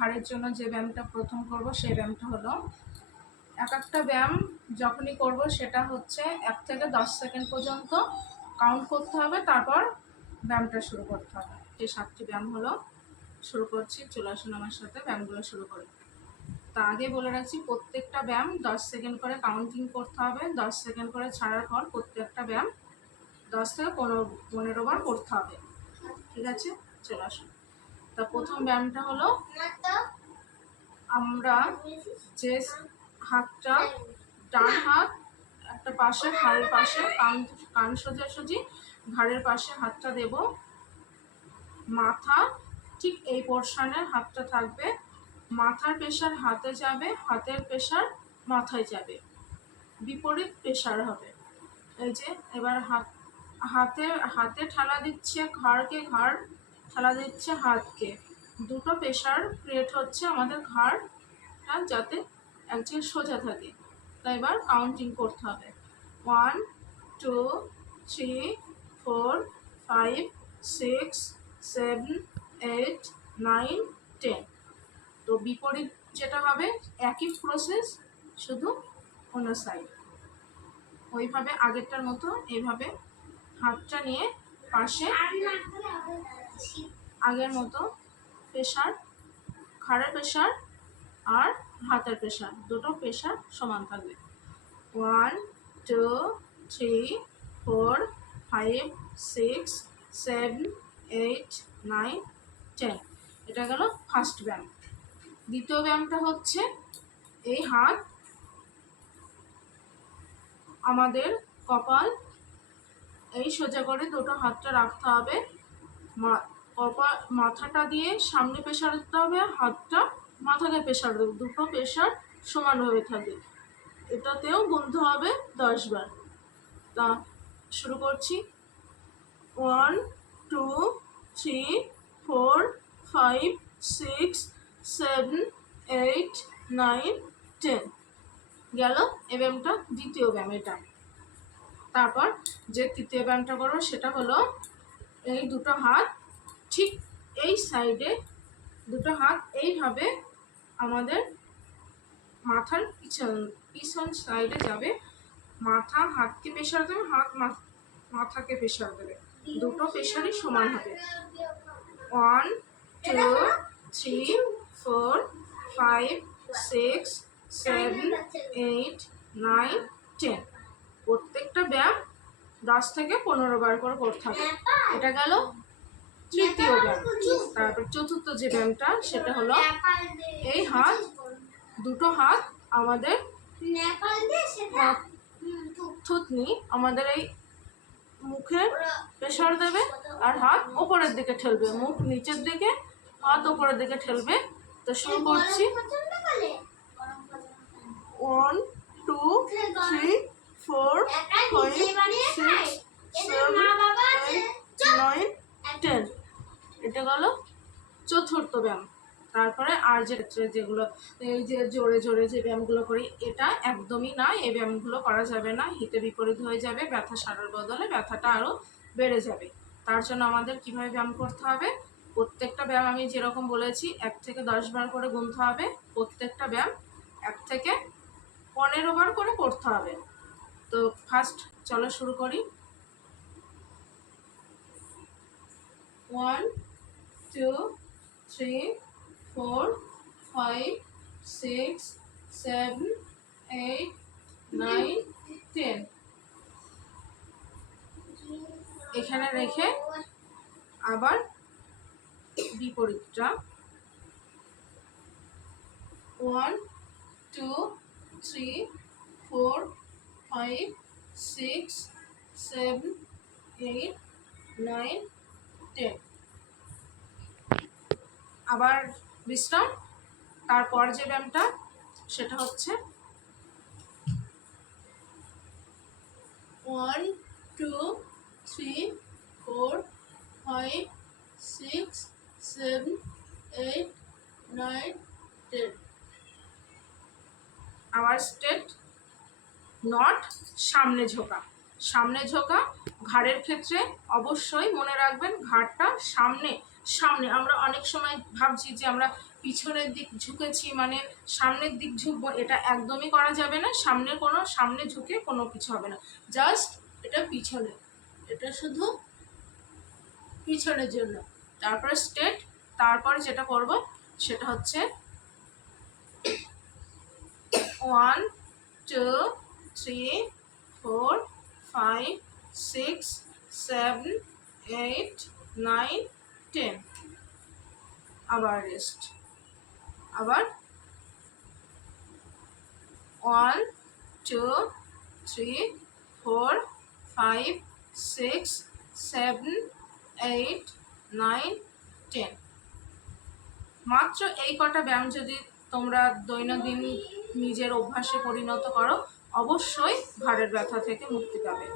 ঘাড়ের জন্য যে ব্যায়ামটা প্রথম করব সেই ব্যায়ামটা হলো, এক একটা ব্যায়াম যখনই করব সেটা হচ্ছে 1 থেকে 10 সেকেন্ড পর্যন্ত কাউন্ট করতে হবে, তারপর ব্যায়ামটা শুরু করতে হবে। এই 7টি ব্যায়াম হলো, শুরু করছি। চলে আসুন আমার সাথে, ব্যায়ামগুলো শুরু করি। তা আগে বলে রাখছি, প্রত্যেকটা ব্যায়াম 10 সেকেন্ড করে কাউন্টিং করতে হবে। 10 সেকেন্ড করে ছাড়ার পর প্রত্যেকটা ব্যায়াম 10 থেকে 15 বার করতে হবে। ঠিক আছে, চলে আসুন। তা প্রথম ব্যায়ামটা হলো, আমরা যে হাতটা, ডান হাত একটা পাশে, ঘাড়ের পাশে, কান সোজাসুজি ঘাড়ের পাশে হাতটা দেব, মাথা ঠিক এই পোর্শনে হাতটা থাকবে, মাথার প্রেশার হাতে যাবে, হাতের প্রেশার মাথায় যাবে, বিপরীত প্রেশার হবে। এই যে এবার হাতে ঠেলা দিচ্ছে ঘাড়কে, ঘাড় ঠেলা দিচ্ছে হাতকে, দুটো প্রেশার ক্রিয়েট হচ্ছে আমাদের ঘাড়টা যাতে একদিকে সোজা থাকে। তাই এবার কাউন্টিং করতে হবে। 1 2 3 4 5 6 7 8 9 10। তো বিপরীত যেটা হবে একই প্রসেস, শুধু অন্য সাইড। ওইভাবে আগেরটার মতো এইভাবে হাতটা নিয়ে পাশে আগের মতো প্রেশার, ঘাড়ের প্রেশার আর হাতের প্রেশার, দুটো প্রেশার সমান থাকবে। 1 2 3 4 5 6 7 8 9 10। এটা গেল ফার্স্ট ব্যায়াম। দ্বিতীয় ব্যায়ামটা হচ্ছে, এই হাত আমাদের কপাল, এই সোজা করে দুটো হাতটা রাখতে হবে, মাথাটা দিয়ে সামনে প্রেশার দিতে হবে, হাতটা মাথাকে প্রেশার দেবে, দুটো প্রেশার সমানভাবে থাকে। এটাতেও গুনতে হবে 10 বার। তা শুরু করছি। 1 2 3 4 5 6 7 8 9 10 গেল। এই ব্যায়ামটা দ্বিতীয় ব্যায়াম এটা। তারপর যে তৃতীয় ব্যায়ামটা করবো সেটা হলো, এই দুটো হাত ঠিক এই সাইডে, দুটো হাত এইভাবে আমাদের মাথার পিছন সাইডে যাবে, মাথা হাতকে প্রেশার দেবে, হাত মাথাকে প্রেশার দেবে, দুটো প্রেশারই সমান হবে। 1 2 3 4 5 6 7 8 9 10। প্রত্যেকটা ব্যায়াম 10 থেকে 15 বার করে করতে হবে। এটা গেল তৃতীয় ব্যায়াম। তারপর চতুর্থ যে ব্যায়ামটা সেটা হলো, এই হাত, দুটো হাত আমাদের থুতনি আমাদের এই মুখের প্রেশার দেবে, আর হাত ওপরের দিকে ঠেলবে, মুখ নিচের দিকে, হাত ওপরের দিকে ঠেলবে। তো শুরু করছি। 1 2 3 4 5 6 7 8 9 10। এটা গেল চতুর্থ ব্যায়াম। তারপরে আর যেগুলো এই যে জোরে জোরে যে ব্যায়ামগুলো করি, এটা একদমই না, এই ব্যায়ামগুলো করা যাবে না, হিতে বিপরীত হয়ে যাবে, ব্যথা সারার বদলে ব্যথাটা আরও বেড়ে যাবে। তার জন্য আমাদের কিভাবে ব্যায়াম করতে হবে, প্রত্যেকটা ব্যায়াম আমি যেরকম বলেছি 1 থেকে 10 বার করে গুনতে হবে, প্রত্যেকটা ব্যায়াম 1 থেকে 15 বার করে করতে হবে। তো ফার্স্ট চলো শুরু করি। 1 2 3 4 5 6 7 8 9 10। এখানে রেখে আবার বিপরীতটা। 1 2 3 4 5 6 7 8 9 10। আবার বিশ্রাম। তারপর যে ব্যায়ামটা সেটা হচ্ছে 1 2 3 4 5 6 7 8 9 10। আবার স্ট্রেট, নট, সামনে ঝোঁকা। সামনে ঝোঁকা ঘাড়ের ক্ষেত্রে অবশ্যই মনে রাখবেন, ঘাড়টা সামনে আমরা অনেক সময় ভাবছি যে আমরা পিছনের দিক ঝুঁকেছি মানে সামনের দিক ঝুঁকবো, এটা একদমই করা যাবে না। সামনে ঝুঁকে কোনো কিছু হবে না, জাস্ট এটা পিছনে, এটা শুধু পিছনের জন্য। তারপরে স্ট্রেট, তারপরে যেটা করব সেটা হচ্ছে 1 2 3 4 5 6 7 8 9 10, আবার রেস্ট, আবার 1 2 3 4 5 6 7 8 9 10। মাত্র এই কটা ব্যায়াম যদি তোমরা দৈনন্দিন নিজের অভ্যাসে পরিণত করো, অবশ্যই ঘাড়ের ব্যথা থেকে মুক্তি পাবে।